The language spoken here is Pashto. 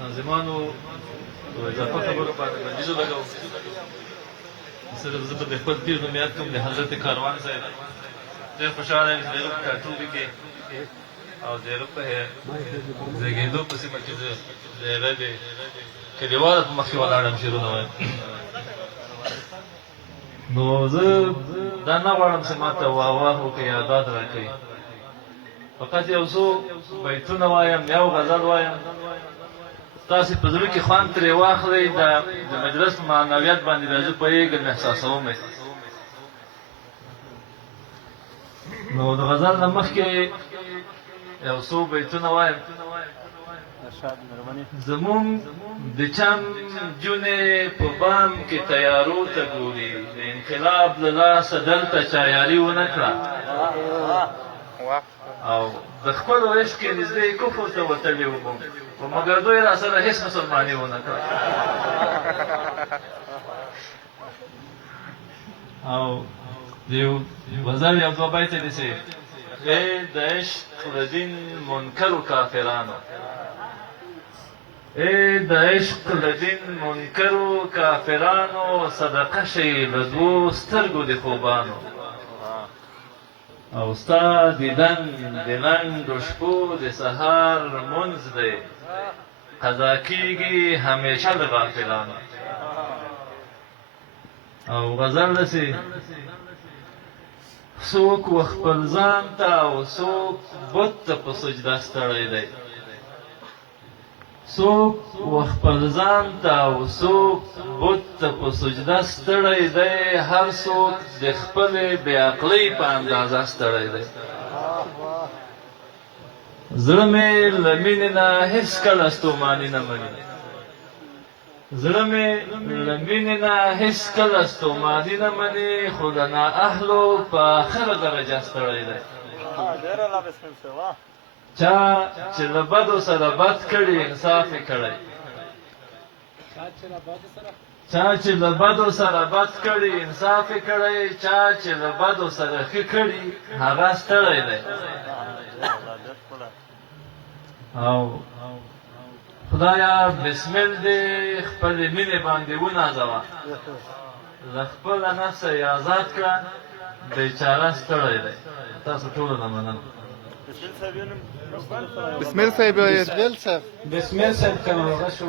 ناظمانو په اضافه خبرو باندې بندیز ولګوم. صرف زه به د خپل پیر نوم یاد کړم، د حضرت کاروان صاحب. ډېر خوشحاله یم چې د هغه په ټاټوبي کې او د هغه په زېږېدو په سیمه کې زه د هغه د کلیوالو په مخ کې ولاړ یم، شعرونه وایم. نو زه دا نه غواړم چې ما ته واه وکړي، یادات راکړي. فقط یو څو بیتونه وایم، یو غزل وایم، تاسې په زړه کې خوند ترې واخلئ. د مجلس په معنویت باندې بیا زه پوهېږم، احساسوم یې. نو د غزل نه مخکې یو څو بیتونه وایم. زمونږ د چم جونې په بام کې تیارو ته ګوري، د انقلاب له لاسه دلته چا یاري ونه کړه، او د خپلو عشق کې نږدې کفر ته وتلي وم، په مګر دوی را سره هېڅ مسلماني ونه کړه. او د یو غزل یو دوه بیته داسې: ای د عشق د دین منکرو کافرانو، ای د عشق د دین منکرو کافرانو، صدقه شئ له دوو سترګو د خوبانو، او ستا دیدن د لنډو شپو د سهار لمونځ دی، قضا کېږي همیشه د غافلانو. او غزل داسې: څوک و خپل ځان ته او څوک بت ته په سجده ستړی دی، څوک و خپل ځان ته او څوک بت ته په سجده ستړی دی، هر څوک د خپلې بې عقلۍ په اندازه ستړی دی. زړه مې له مینې نه هېڅکله ستوماني نه مني، زړه مې له مینې نه هېڅکله ستوماني نه مني، خو د نااهلو په آخره درجه ستړی دی. چا چې له بدو سره بد کړي انصاف یې کړی، چا چې له بدو سره بد کړي انصاف یې کړی، چا چې له بدو سره ښه کړي هغه ستړی دی. او خدایا بسمل دې خپلې مینې باندې ونازوه، له خپله نفسه یې آزاد کړه، بیچاره ستړی دی. تاسو ټولو نه مننه. بسمل صاحب